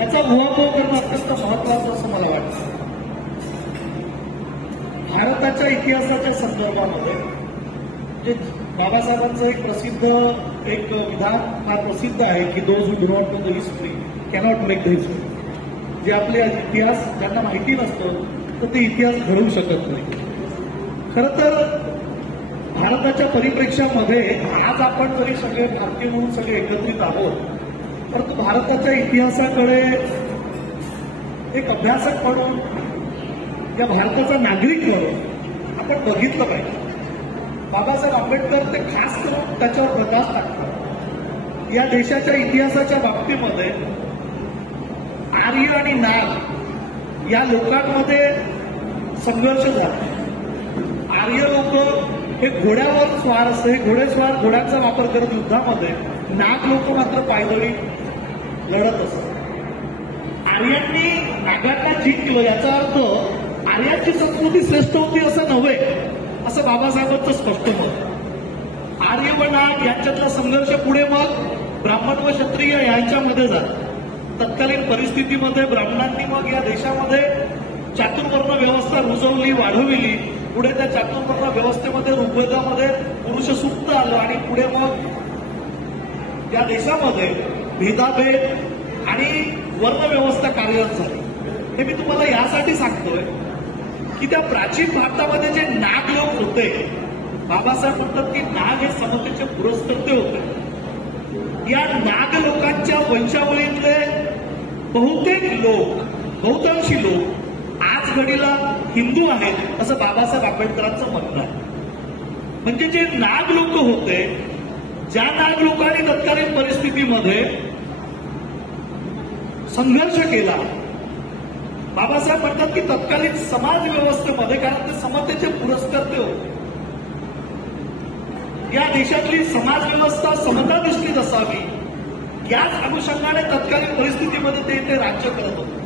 याचा उहापोह करणं अत्यंत महत्वाचं असं मला वाटतं. भारताच्या इतिहासाच्या संदर्भामध्ये जे बाबासाहेबांचं एक प्रसिद्ध विधान फार प्रसिद्ध आहे की those who do not know the history cannot make the history. जे आपले इतिहास ज्यांना माहिती नसतं तर ते इतिहास घडवू शकत नाही. खरं तर भारताच्या परिप्रेक्ष्यामध्ये आज आपण जरी सगळे भारतीय म्हणून सगळे एकत्रित आहोत, परंतु भारताच्या इतिहासाकडे एक अभ्यासक म्हणून या भारताचा नागरिक म्हणून आपण बघितलं पाहिजे. बाबासाहेब आंबेडकर ते खास करून त्याच्यावर प्रकाश टाकतात. या देशाच्या इतिहासाच्या बाबतीमध्ये आर्य आणि नाग या लोकांमध्ये संघर्ष झाला. आर्य लोक हे घोड्यावर स्वार असते, घोडेस्वार घोड्यांचा वापर करत युद्धामध्ये, नाग लोक मात्र पायदळी लढत असत. आर्यांनी नागांना जिंकलं याचा अर्थ आर्यांची संस्कृती श्रेष्ठ होती असं नव्हे, असं बाबासाहेबांचं स्पष्ट मत. आर्य व नाग यांच्यातला संघर्ष पुढे मग ब्राह्मण व क्षत्रिय यांच्यामध्ये झाला. तत्कालीन परिस्थितीमध्ये ब्राह्मणांनी मग या देशामध्ये चातुर्वर्ण व्यवस्था रुजवली, वाढविली. पुढे त्या चातुर्वर्ण व्यवस्थेमध्ये ऋग्वेदामध्ये पुरुष सूक्त आलं आणि पुढे मग या देशामध्ये भेदाभेद आणि वर्णव्यवस्था कार्यरत झाली. हे मी तुम्हाला यासाठी सांगतोय की त्या प्राचीन भारतामध्ये जे नाग लोक होते, बाबासाहेब म्हणतात की नाग हे समतेचे पुरस्कर्ते होते. या नाग लोकांच्या वंशावळीतले बहुतांशी लोक आज घडीला हिंदू आहेत असं बाबासाहेब आंबेडकरांचं म्हणणं आहे. म्हणजे जे नाग लोक होते, ज्या नाग लोकांनी तत्कालीन परिस्थितीमध्ये संघर्ष केला, बाबासाहेब म्हणतात की तत्कालीन समाज व्यवस्थेमध्ये, कारण ते समतेचे पुरस्कर्ते होते, या देशातली समाज व्यवस्था समताधिष्ठित असावी याच अनुषंगाने तत्कालीन परिस्थितीमध्ये ते इथे राज्य करत होते.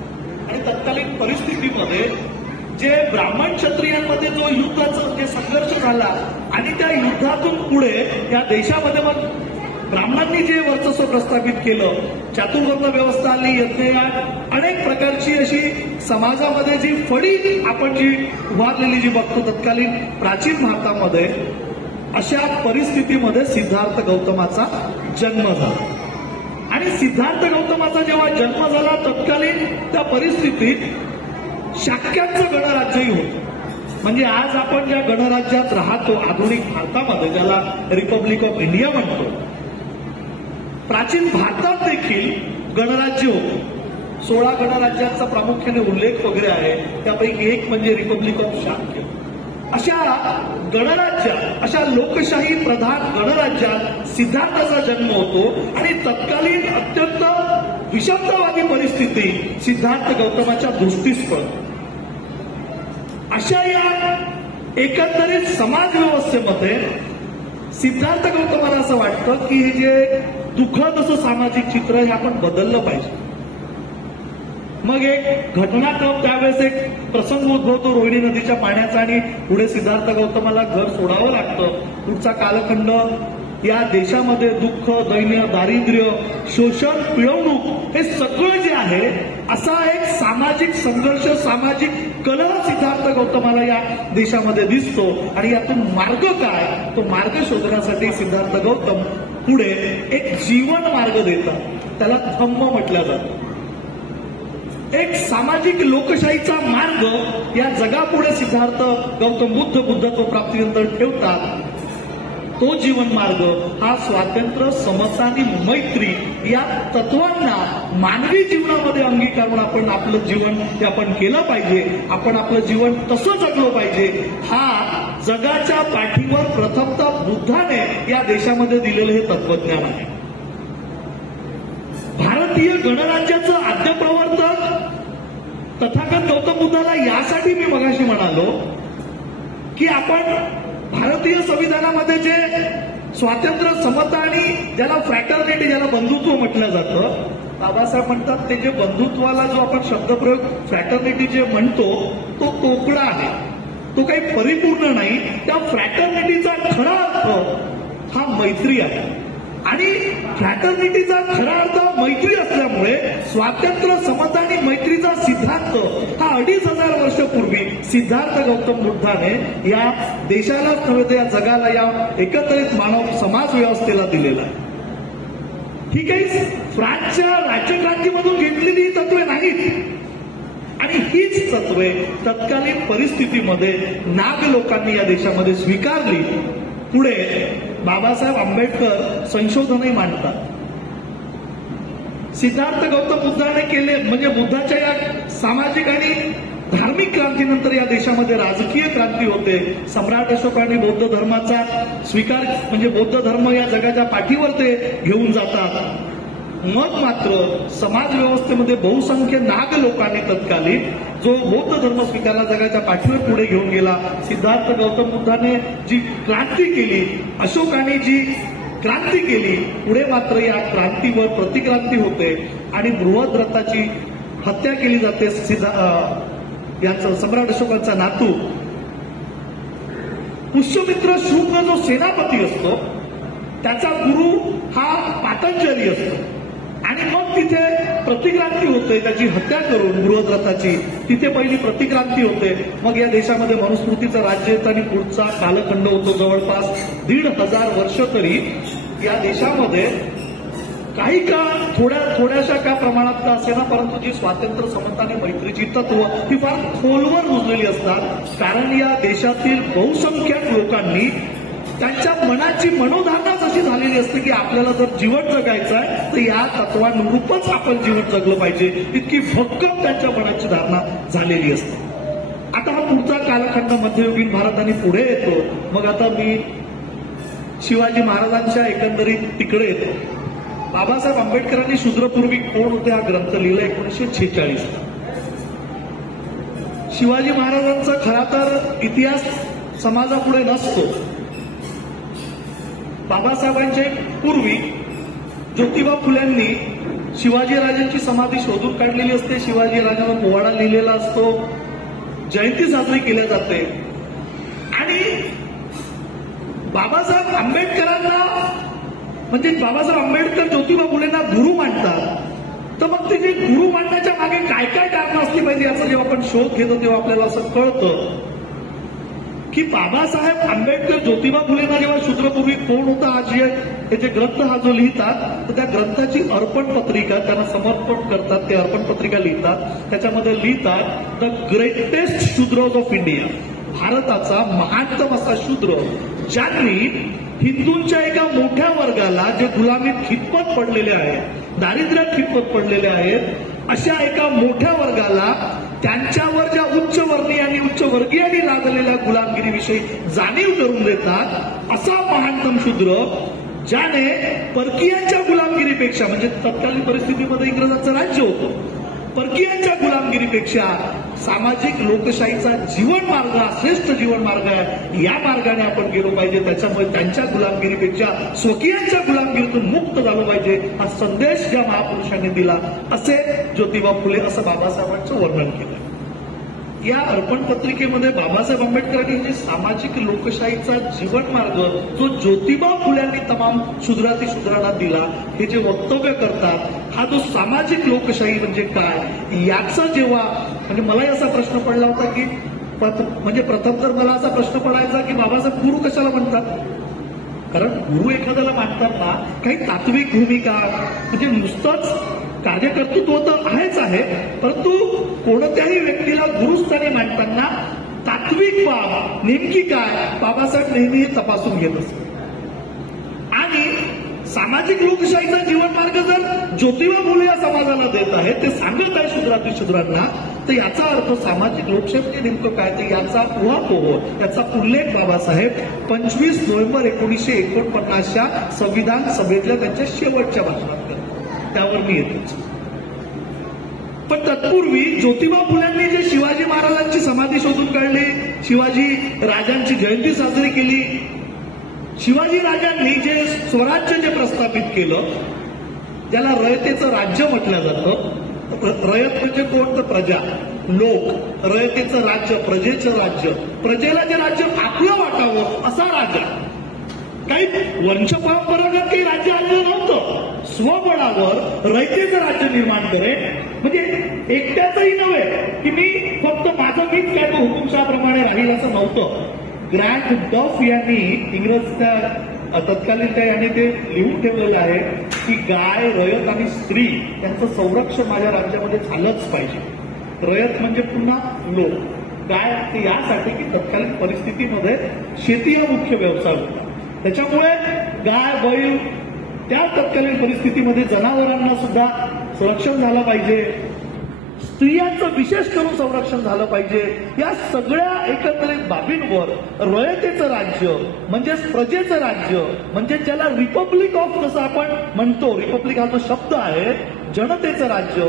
आणि तत्कालीन परिस्थितीमध्ये जे ब्राह्मण क्षत्रियांमध्ये जो युद्धाचा जे संघर्ष झाला आणि त्या युद्धातून पुढे या देशामध्ये मग ब्राह्मणांनी जे वर्चस्व प्रस्थापित केलं, चातुर्वर्ण व्यवस्था आली, यज्ञयाग, अनेक प्रकारची अशी समाजामध्ये जी फळी आपण जी उभारलेली जी बघतो तत्कालीन प्राचीन भारतामध्ये, अशा परिस्थितीमध्ये सिद्धार्थ गौतमाचा जन्म झाला. आणि सिद्धार्थ गौतमाचा जेव्हा जन्म झाला तत्कालीन त्या परिस्थितीत शाक्यांचं गणराज्यही होतं. म्हणजे आज आपण ज्या गणराज्यात राहतो आधुनिक भारतामध्ये, ज्याला रिपब्लिक ऑफ इंडिया म्हणतो, प्राचीन भारतात देखील गणराज्य होतं. 16 गणराज्यांचा प्रामुख्याने उल्लेख वगैरे आहे. त्यापैकी एक म्हणजे रिपब्लिक ऑफ शाक्य. अशा गणराज्यात, अशा लोकशाही प्रधान गणराज्यात सिद्धार्थाचा जन्म होतो. आणि तत्कालीन अत्यंत विषमतावादी परिस्थिती सिद्धार्थ गौतमाच्या दृष्टीस पडते. अशा या एकंदरीत समाज व्यवस्थेमध्ये सिद्धार्थ गौतमाला असं वाटतं की हे जे दुःखद असं सामाजिक चित्र हे आपण बदललं पाहिजे. मग एक घटनाक्रम, त्यावेळेस एक प्रसंग उद्भवतो रोहिणी नदीच्या पाण्याचा आणि पुढे सिद्धार्थ गौतमाला घर सोडावं लागतं. पुढचा कालखंड या देशामध्ये दुःख, दैन्य, दारिद्र्य, शोषण, पिळवणूक हे सगळं जे आहे असा एक सामाजिक संघर्ष, सामाजिक कलह सिद्धार्थ गौतमाला या देशामध्ये दिसतो. आणि यातून मार्ग काय, तो मार्ग शोधण्यासाठी सिद्धार्थ गौतम पुढे एक जीवन मार्ग देतात. त्याला धम्म म्हटलं जातं. एक सामाजिक लोकशाहीचा मार्ग या जगापुढे सिद्धार्थ गौतम बुद्धत्व प्राप्तीनंतर ठेवतात. तो जीवन मार्ग हा स्वातंत्र्य, समता आणि मैत्री या तत्वांना मानवी जीवनामध्ये अंगीकारून आपण आपलं जीवन ते आपण केलं पाहिजे. आपण आपलं जीवन तसं जगलं पाहिजे. हा जगाच्या पाठीवर प्रथमतः बुद्धाने या देशामध्ये दिलेलं हे तत्वज्ञान आहे. भारतीय गणराज्याचं आद्य प्रवर्तक तथागत गौतम बुद्धाला यासाठी मी मगाशी म्हणालो की आपण भारतीय संविधानामध्ये जे स्वातंत्र्य, समता आणि ज्याला फ्रॅटर्निटी, ज्याला बंधुत्व म्हटलं जातं, बाबासाहेब म्हणतात ते जे बंधुत्वाला जो आपण शब्दप्रयोग फ्रॅटर्निटी जे म्हणतो तो तोकडा आहे, तो काही परिपूर्ण नाही. त्या फ्रॅटर्निटीचा खरा अर्थ हा मैत्री आहे. आणि फ्रॅटर्निटीचा खरा अर्थ मैत्री असल्यामुळे स्वातंत्र्य, समता आणि मैत्रीचा सिद्धांत हा 2500 वर्षापूर्वी सिद्धार्थ गौतम बुद्धाने या देशालाच नव्हे तर या जगाला, या एकत्रित मानव समाज व्यवस्थेला दिलेला आहे. ही काही फ्रान्सच्या राज्यक्रांतीमधून घेतलेली तत्वे नाहीत. आणि हीच तत्वे तत्कालीन परिस्थितीमध्ये नाग लोकांनी या देशामध्ये स्वीकारली. पुढे बाबासाहेब आंबेडकर संशोधनही मांडतात. सिद्धार्थ गौतम बुद्धाने केले म्हणजे बुद्धाच्या या सामाजिक आणि धार्मिक क्रांतीनंतर या देशामध्ये राजकीय क्रांती होते. सम्राट अशोकाने बौद्ध धर्माचा स्वीकार म्हणजे बौद्ध धर्म या जगाच्या पाठीवर ते घेऊन जातात. मग मात्र समाज व्यवस्थेमध्ये बहुसंख्य नाग लोकांनी तत्कालीन जो बौद्ध धर्म स्वीकारला, जगाच्या पाठीवर पुढे घेऊन गेला. सिद्धार्थ गौतम बुद्धाने जी क्रांती केली, अशोकाने जी क्रांती केली, पुढे मात्र या क्रांतीवर प्रतिक्रांती होते आणि बृहद्रथाची हत्या केली जाते. यांचा सम्राट अशोकांचा नातू पुष्यमित्र शुंग जो सेनापती असतो त्याचा गुरु हा पातंजली असतो. आणि मग तिथे प्रतिक्रांती होते, त्याची हत्या करून बृहद्रथाची तिथे पहिली प्रतिक्रांती होते. मग या देशामध्ये मनुस्मृतीचं राज्य येतं आणि पुढचा कालखंड होतो जवळपास 1500 वर्ष. तरी या देशामध्ये काही काळ थोड्याशा का प्रमाणात का असेना, परंतु जी स्वातंत्र्य, समता आणि मैत्रीची तत्व ही फार खोलवर रुजलेली असतात. कारण या देशातील बहुसंख्याक लोकांनी त्यांच्या मनाची मनोधारणाच अशी झालेली असते की आपल्याला जर जीवन जगायचं आहे तर या तत्वानुरूपच आपण जीवन जगलं पाहिजे. इतकी भक्कम त्यांच्या मनाची धारणा झालेली असते. आता हा पुढचा कालखंड मध्ययुगीन भारत आणि पुढे येतो. मग आता मी शिवाजी महाराजांच्या एकंदरीत तिकडे येतो. बाबासाहेब आंबेडकरांनी शूद्रपूर्वी कोण होते हा ग्रंथ लिहिला 1946. शिवाजी महाराजांचा खरा तर इतिहास समाजापुढे नसतो. बाबासाहेबांच्या पूर्वी ज्योतिबा फुल्यांनी शिवाजी राजांची समाधी शोधून काढलेली असते. शिवाजी राजांना पोवाडा लिहिलेला असतो, जयंती साजरी केल्या जाते. आणि बाबासाहेब आंबेडकरांना म्हणजे बाबासाहेब आंबेडकर ज्योतिबा फुलेंना गुरु मानतात. तर मग ते जे गुरु मानण्याच्या मागे काय काय कारणं असली पाहिजे याचा जेव्हा आपण शोध घेतो तेव्हा आपल्याला असं कळतं की बाबासाहेब आंबेडकर ज्योतिबा फुलेंना जेव्हा शूद्रपूर्वी कोण होता हा जे याचे ग्रंथ हा जो लिहितात तर त्या ग्रंथाची अर्पण पत्रिका त्यांना समर्पण करतात. ते अर्पण पत्रिका लिहितात. त्याच्यामध्ये लिहितात द ग्रेटेस्ट शूद्रज ऑफ इंडिया, भारताचा महानतम असा शूद्र ज्यांनी हिंदूंच्या एका मोठ्या वर्गाला जे गुलामीत खितपत पडलेले आहेत, दारिद्र्यात खितपत पडलेले आहेत, अशा एका मोठ्या वर्गाला त्यांच्यावर ज्या उच्चवर्णीय आणि उच्चवर्गीयांनी लादलेल्या गुलामगिरीविषयी जाणीव करून देतात असा महानतम शूद्र ज्याने परकीयांच्या गुलामगिरीपेक्षा म्हणजे तत्कालीन परिस्थितीमध्ये इंग्रजांचं राज्य होतं, परकीयांच्या गुलामगिरीपेक्षा सामाजिक लोकशाहीचा जीवन मार्ग हा श्रेष्ठ जीवन मार्ग आहे. या मार्गाने आपण गेलो पाहिजे. त्याच्यामुळे त्यांच्या गुलामगिरीपेक्षा स्वकीयांच्या गुलामगिरीतून मुक्त झालो पाहिजे हा संदेश ज्या महापुरुषांनी दिला असे ज्योतिबा फुले असं बाबासाहेबांचं वर्णन केलं. या अर्पण पत्रिकेमध्ये बाबासाहेब आंबेडकरांनी जे सामाजिक लोकशाहीचा जीवन मार्ग जो ज्योतिबा फुल्यांनी तमाम शूद्राती शूद्रांना दिला हे जे वक्तव्य करतात हा जो सामाजिक लोकशाही म्हणजे काय याचा जेव्हा म्हणजे मलाही असा प्रश्न पडला होता की म्हणजे प्रथम तर मला असा प्रश्न पडायचा की बाबासाहेब गुरु कशाला म्हणतात. कारण गुरु एखाद्याला मानताना काही तात्विक भूमिका म्हणजे नुसतंच कार्यकर्तृत्व तर आहेच आहे, परंतु कोणत्याही व्यक्तीला गुरुस्थानी मांडताना तात्विक बाब नेमकी काय बाबासाहेब नेहमी हे तपासून घेत असतात. आणि सामाजिक लोकशाहीचा जीवन मार्ग जर ज्योतिबा फुले या समाजाला देत आहे ते सांगत आहे शूद्राती शूद्रांना तर याचा अर्थ सामाजिक लोकशाही नेमकं काय तर याचा उहापोह याचा उल्लेख बाबासाहेब 25 नोव्हेंबर 1949च्या संविधान सभेतल्या त्यांच्या शेवटच्या भाषणात करतात. त्यावर मी येतोच. पण तत्पूर्वी ज्योतिबा फुल्यांनी जे शिवाजी महाराजांची समाधी शोधून काढली, शिवाजी राजांची जयंती साजरी केली, शिवाजी राजांनी जे स्वराज्य जे प्रस्थापित केलं ज्याला रयतेचं राज्य म्हटलं जातं. रयत म्हणजे कोण तर प्रजा, लोक, रयतेचं राज्य, प्रजेचं राज्य, प्रजेला जे राज्य आपलं वाटावं असा राजा काही वंश परंपरागत काही राज्य आलेलं नव्हतं. स्वबळावर रयतेचं राज्य निर्माण करे, म्हणजे एकट्याचंही नव्हे की मी फक्त माझं मीच काय तो हुकुमशाहाप्रमाणे राहील असं नव्हतं. ग्रँड डफ यांनी इंग्रजच्या तत्कालीन त्या यांनी ते लिहून ठेवलेलं आहे की गाय, रयत आणि स्त्री यांचं संरक्षण माझ्या राज्यामध्ये झालंच पाहिजे. रयत म्हणजे पुन्हा लोक, गाय ते यासाठी की तत्कालीन परिस्थितीमध्ये शेती हा मुख्य व्यवसाय होता. त्याच्यामुळे गाय, बैल त्या तत्कालीन परिस्थितीमध्ये जनावरांना सुद्धा संरक्षण झालं पाहिजे. स्त्रियांचं विशेष करून संरक्षण झालं पाहिजे. या सगळ्या एकत्रित बाबींवर रयतेचं राज्य म्हणजेच प्रजेचं राज्य, म्हणजे ज्याला रिपब्लिक ऑफ जसं आपण म्हणतो, रिपब्लिक हा जो शब्द आहे, जनतेचं राज्य,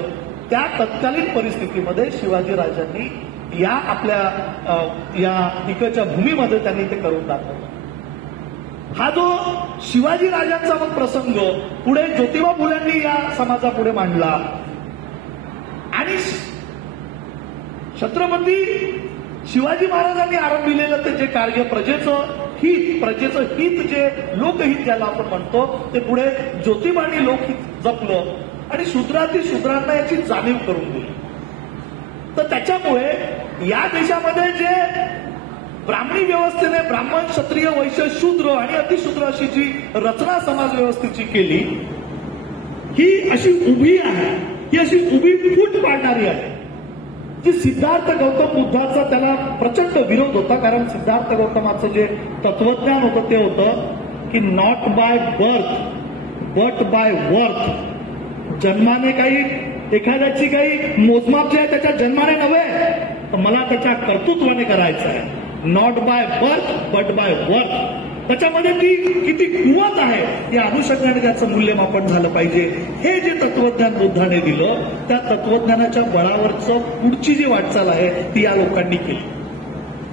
त्या तत्कालीन परिस्थितीमध्ये शिवाजी राजांनी या आपल्या या इकडच्या भूमीमध्ये त्यांनी ते करून दाखवलं. हा जो शिवाजी राजांचा मग प्रसंग पुढे ज्योतिबा फुल्यांनी या समाजापुढे मांडला आणि छत्रपती शिवाजी महाराजांनी आरंभिलेलं ते जे कार्य, प्रजेचं हित जे लोकहित ज्याला आपण म्हणतो, ते पुढे ज्योतिबांनी लोकहित जपलं आणि शूद्रांना याची जाणीव करून दिली. तर त्याच्यामुळे या देशामध्ये जे ब्राह्मणी व्यवस्थेने ब्राह्मण, क्षत्रिय, वैश्य, शूद्र आणि अतिशूद्र अशी जी रचना समाज व्यवस्थेची केली, ही अशी उभी आहे, ही अशी उभी फूट पाडणारी आहे, जी सिद्धार्थ गौतम बुद्धाचा त्याला प्रचंड विरोध होता. कारण सिद्धार्थ गौतमाचं जे तत्वज्ञान होतं ते होतं की not by birth but by worth. जन्माने काही एखाद्याची काही मोजमाप जे आहे त्याच्या जन्माने नव्हे, तर मला त्याच्या कर्तृत्वाने करायचं आहे. Not by birth but by worth. त्याच्यामध्ये ती किती कुवत आहे या अनुषंगाने त्याचं मूल्यमापन झालं पाहिजे. हे जे तत्वज्ञान बुद्धाने दिलं, त्या तत्वज्ञानाच्या बळावरचं पुढची जी वाटचाल आहे ती या लोकांनी केली.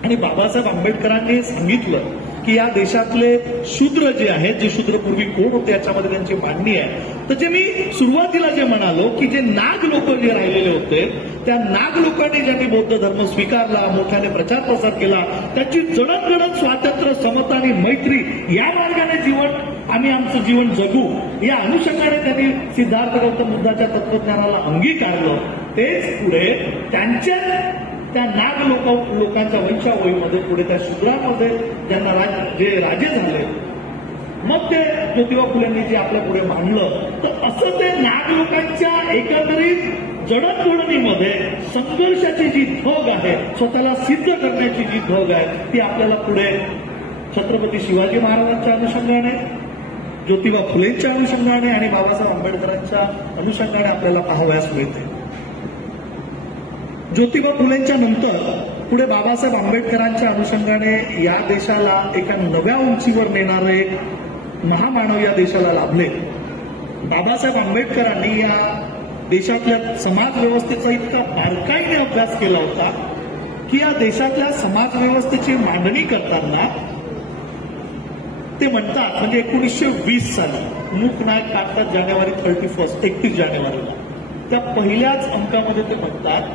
आणि बाबासाहेब आंबेडकरांनी सांगितलं की या देशातले शूद्र जे आहेत, जे शूद्र पूर्वी कोण होते याच्यामध्ये त्यांची मांडणी आहे. तर जे मी सुरुवातीला जे म्हणालो की जे नाग लोक जे राहिलेले होते, त्या नाग लोकांनी ज्यांनी बौद्ध धर्म स्वीकारला, मोठ्याने प्रचार प्रसार केला, त्यांची जडणघडण स्वातंत्र्य, समता आणि मैत्री या मार्गाने आम्ही आमचं जीवन जगू या अनुषंगाने त्यांनी सिद्धार्थ गौतम बुद्धाच्या तत्वज्ञानाला अंगीकारलं. तेच पुढे त्यांच्या त्या नाग लोकांच्या वंशावळीमध्ये पुढे त्या शूद्रांमध्ये ज्यांना जे राजे झाले, मग ते ज्योतिबा फुलेंनी जे आपल्या पुढे मांडलं, तर असं ते नाग लोकांच्या एकंदरीत जडणघडणीमध्ये संघर्षाची जी धग आहे, स्वतःला सिद्ध करण्याची जी धग आहे, ती आपल्याला पुढे छत्रपती शिवाजी महाराजांच्या अनुषंगाने, ज्योतिबा फुलेंच्या अनुषंगाने आणि बाबासाहेब आंबेडकरांच्या अनुषंगाने आपल्याला पाहावयास मिळते. ज्योतिबा फुलेंच्या नंतर पुढे बाबासाहेब आंबेडकरांच्या अनुषंगाने या देशाला एका नव्या उंचीवर नेणारे महामानव या देशाला लाभले. बाबासाहेब आंबेडकरांनी या देशातल्या समाज व्यवस्थेचा इतका बारकाईने अभ्यास केला होता की या देशातल्या समाज व्यवस्थेची मांडणी करताना ते म्हणतात, म्हणजे 1920 साली मूक नायक काढतात जानेवारी 31 जानेवारीला, त्या पहिल्याच अंकामध्ये ते म्हणतात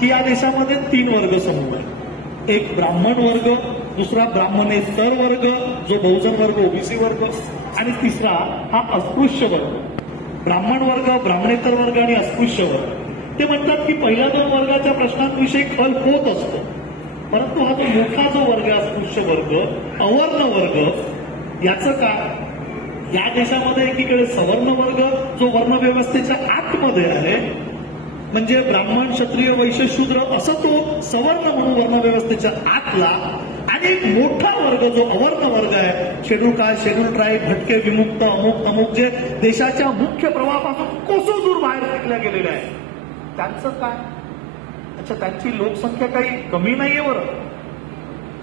की या देशामध्ये 3 वर्ग समूह आहेत. एक ब्राह्मण वर्ग, दुसरा ब्राह्मणेतर वर्ग जो बहुजन वर्ग, ओबीसी वर्ग, आणि तिसरा हा अस्पृश्य वर्ग. ब्राह्मण वर्ग, ब्राह्मणेतर वर्ग आणि अस्पृश्य वर्ग. ते म्हणतात की पहिल्या 2 वर्गाच्या प्रश्नांविषयी खल होत असतो, परंतु हा जो मोठा जो वर्ग, अस्पृश्य वर्ग, अवर्ण वर्ग, याचं काय? या देशामध्ये एकीकडे सवर्ण वर्ग जो वर्ण व्यवस्थेच्या आतमध्ये आहे, म्हणजे ब्राह्मण, क्षत्रिय, वैश्य, शूद्र असं तो सवर्ण म्हणून वर्ण व्यवस्थेच्या आतला, आणि एक मोठा वर्ग जो अवर्ण वर्ग आहे, शेड्यूल कास्ट, शेड्यूल ट्राईब, भटके, विमुक्त, अमुक अमुक, जे देशाच्या मुख्य प्रवाहापासून कोसो दूर बाहेर फेकल्या गेलेले आहे. त्यांचं काय? अच्छा, त्यांची लोकसंख्या काही कमी नाहीये बरं.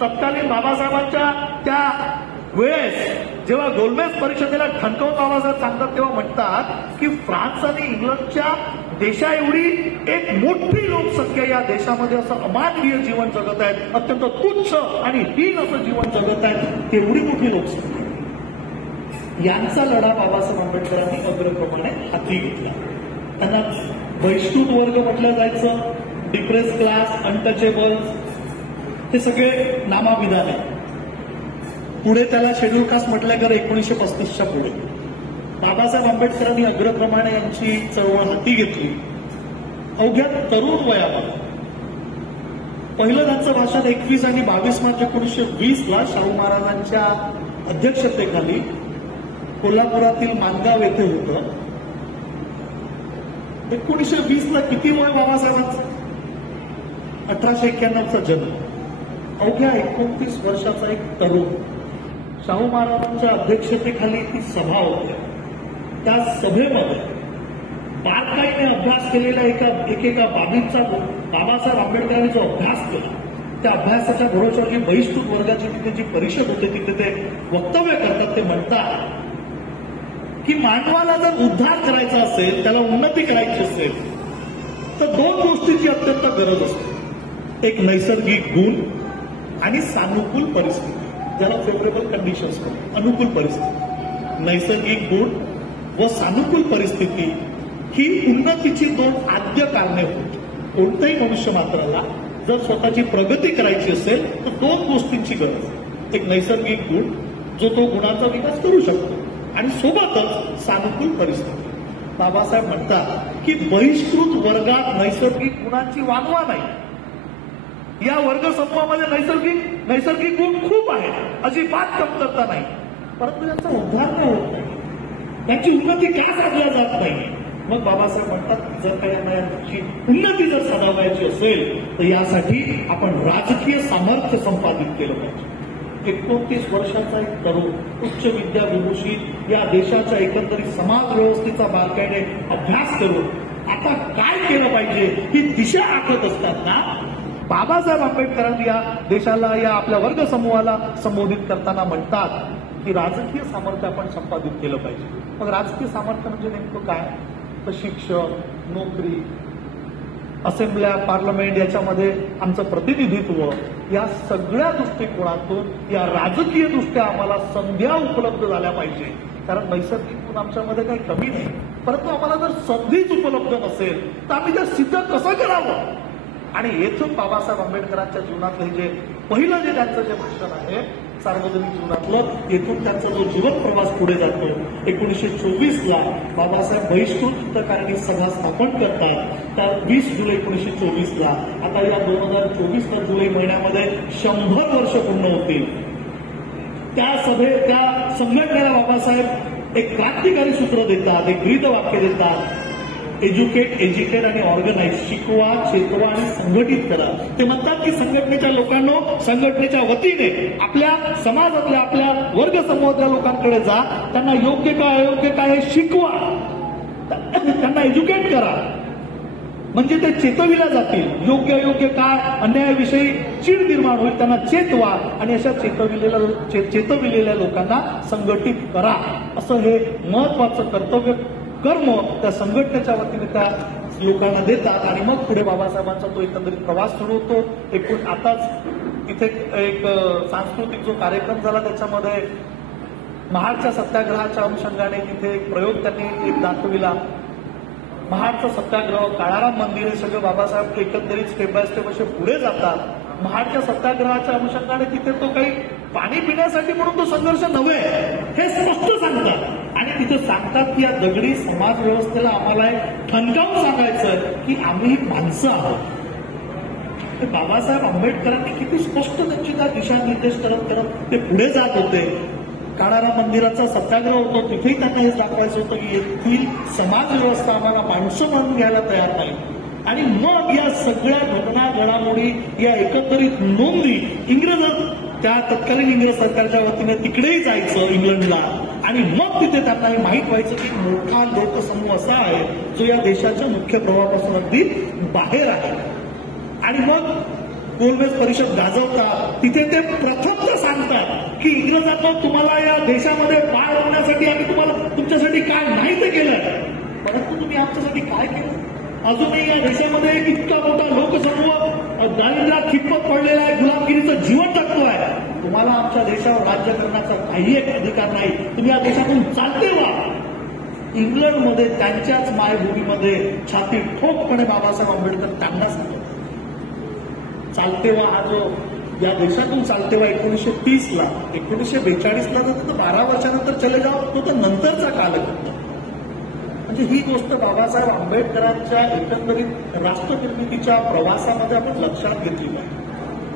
तत्कालीन बाबासाहेबांच्या त्या वेळेस जेव्हा गोलमेज परिषदेला ठणकावून बाबासाहेब सांगतात, तेव्हा म्हणतात की फ्रान्स आणि इंग्लंडच्या देशा एवढी एक मोठी लोकसंख्या या देशामध्ये असं अमानवीय जीवन जगत आहेत, अत्यंत तुच्छ आणि हीन असं जीवन जगत आहेत, तेवढी मोठी लोकसंख्या. यांचा लढा बाबासाहेब आंबेडकरांनी अग्रक्रमाने हाती घेतला. त्यांना बहिष्कृत वर्ग म्हटलं जायचं, डिप्रेस क्लास, अनटचेबल्स, हे सगळे नामाविधान आहे. पुढे त्याला शेड्यूल कास्ट म्हटल्यावर 1935च्या पुढे बाबासाहेब आंबेडकरांनी अग्रक्रमाने यांची चळवळ हाती घेतली. अवघ्या तरुण वयामध्ये पहिलं त्यांचं भाषण 21 आणि 22 मार्च 1920ला शाहू महाराजांच्या अध्यक्षतेखाली कोल्हापुरातील माणगाव येथे होतं. 1920ला किती वय बाबासाहेबांचं? 1891चा जन्म. अवघ्या 29 वर्षाचा एक तरुण शाहू महाराजांच्या अध्यक्षतेखाली ती सभा होती. त्या सभेमध्ये बारकाईने अभ्यास केलेल्या एकेका बाबींचा बाबासाहेब आंबेडकरांनी जो अभ्यास केला त्या अभ्यासाच्या भरोश्यावर जी बहिष्कृत वर्गाची तिथे जी परिषद होते तिथे ते वक्तव्य करतात. ते म्हणतात की मानवाला जर उद्धार करायचा असेल, त्याला उन्नती करायची असेल तर 2 गोष्टींची अत्यंत गरज असते. एक नैसर्गिक गुण आणि सानुकूल परिस्थिती, ज्याला फेवरेबल कंडिशन्स म्हणतात, अनुकूल परिस्थिती. नैसर्गिक गुण व सानुकूल परिस्थिती ही उन्नतीची 2 आद्य कारणे होती. कोणत्याही मनुष्य मात्राला जर स्वतःची प्रगती करायची असेल तर 2 गोष्टींची गरज. एक नैसर्गिक गुण जो तो गुणाचा विकास करू शकतो आणि सोबतच सानुकूल परिस्थिती. बाबासाहेब म्हणतात की बहिष्कृत वर्गात नैसर्गिक गुणांची वानवा नाही. या वर्ग समूहामध्ये नैसर्गिक गुण खूप आहेत, अजिबात कमतरता नाही, परंतु त्यांचा उद्धार नाही होत नाही, त्यांची उन्नती का साधल्या जात नाही. मग बाबासाहेब म्हणतात जर काही यांची उन्नती जर साधावायची असेल तर यासाठी आपण राजकीय सामर्थ्य संपादित केलं पाहिजे. 29 वर्षाचा एक तरुण उच्च विद्या विभूषित या देशाच्या एकंदरीत समाज व्यवस्थेचा बारकाईने अभ्यास करून आता काय केलं पाहिजे ही दिशा आखत असताना बाबासाहेब आंबेडकरांनी या देशाला, या आपल्या वर्ग समूहाला संबोधित करताना म्हणतात की राजकीय सामर्थ्य आपण संपादित केलं पाहिजे. मग राजकीय सामर्थ्य म्हणजे नेमकं काय? तर शिक्षण, नोकरी, असेंब्ल्या, पार्लमेंट याच्यामध्ये आमचं प्रतिनिधित्व, या सगळ्या दृष्टिकोनातून या राजकीय दृष्ट्या आम्हाला संध्या उपलब्ध झाल्या पाहिजे. कारण नैसर्गिक गुण आमच्यामध्ये काही कमी नाही, परंतु आम्हाला जर संधीच उपलब्ध नसेल तर आम्ही ते सिद्ध कसं करावं. आणि येथून बाबासाहेब आंबेडकरांच्या जीवनातलं जे पहिलं जे त्यांचं जे भाषण आहे सार्वजनिक जीवनातलं, येथून त्यांचा जो जीवन प्रवास पुढे जातो. 1924ला बाबासाहेब बहिष्कृत हितकारिणी सभा स्थापन करतात. तर 20 जुलै 1924ला, आता या 2024ला जुलै महिन्यामध्ये 100 वर्ष पूर्ण होतील. त्या संघटनेला बाबासाहेब एक क्रांतिकारी सूत्र देतात, एक ब्रीद वाक्य देतात. एज्युकेट, एज्युकेट आणि ऑर्गनाइज, शिकवा, चेतवा आणि संघटित करा. ते म्हणतात की संघटनेच्या लोकांनो, संघटनेच्या वतीने आपल्या समाजातल्या, आपल्या वर्ग समूहातल्या लोकांकडे जा, त्यांना योग्य काय अयोग्य काय हे शिकवा, त्यांना एज्युकेट करा, म्हणजे ते चेतविल्या जातील. योग्य अयोग्य काय, अन्यायाविषयी चीड निर्माण होईल, त्यांना चेतवा आणि अशा चेतविलेल्या लोकांना संघटित करा. असं हे महत्वाचं कर्तव्य कर्म त्या संघटनेच्या वतीने त्या लोकांना देतात. आणि मग पुढे बाबासाहेबांचा तो एकंदरीत प्रवास सुरू होतो. एकूण आताच इथे एक सांस्कृतिक जो कार्यक्रम झाला त्याच्यामध्ये महाडच्या सत्याग्रहाच्या अनुषंगाने तिथे एक प्रयोग त्यांनी एक दाखविला. महाडचा सत्याग्रह, काळाराम मंदिर, हे सगळं बाबासाहेब एकंदरीत स्टेप बाय स्टेप असे पुढे जातात. महाडच्या सत्याग्रहाच्या अनुषंगाने तिथे तो काही पाणी पिण्यासाठी म्हणून तो संघर्ष नव्हे हे स्पष्ट सांगतात. आणि तिथे सांगतात की या दगडी समाज व्यवस्थेला आम्हाला ठणकावून सांगायचं की आम्ही माणसं आहोत. बाबासाहेब आंबेडकरांनी किती स्पष्ट त्यांची त्या दिशानिर्देश करत करत ते पुढे जात होते. काळाराम मंदिराचा सत्याग्रह होतो, तिथेही त्यांना हे दाखवायचं होतं की येथील समाज व्यवस्था आम्हाला माणसं मानून घ्यायला तयार नाही. आणि मग या सगळ्या घटना घडामोडी, या एकंदरीत नोंदी त्या तत्कालीन इंग्रज सरकारच्या वतीने तिकडेही जायचं इंग्लंडला. आणि मग तिथे त्यांना हे माहीत व्हायचं की मोठा लोकसमूह असा आहे जो या देशाच्या मुख्य प्रवाहापासून अगदी बाहेर आहे. आणि मग गोलमेज परिषद गाजवतात. तिथे ते प्रथम सांगतात की इंग्रजांना तुम्हाला या देशामध्ये पाय रोवण्यासाठी आम्ही तुम्हाला तुमच्यासाठी काय नाही ते केलं, परंतु तुम्ही आमच्यासाठी काय केलं. अजूनही या देशामध्ये इतका मोठा लोकसमूह दारिद्र्यात खितपत पडलेला आहे, गुलामगिरीचं जीवन जगतोय. तुम्हाला आमच्या देशावर राज्य करण्याचा काही एक अधिकार नाही, तुम्ही या देशातून चालते व्हा. इंग्लंडमध्ये त्यांच्याच मायभूमीमध्ये छाती ठोकपणे बाबासाहेब आंबेडकर त्यांना सांगतात. चालते व्हा हा जो या देशातून चालते वा 1930ला 1942ला तर 12 वर्षानंतर चले जाओ तो तर नंतरचा कालखंड. म्हणजे ही गोष्ट बाबासाहेब आंबेडकरांच्या एकंदरीत राष्ट्रनिर्मितीच्या प्रवासामध्ये आपण लक्षात घेतली पाहिजे.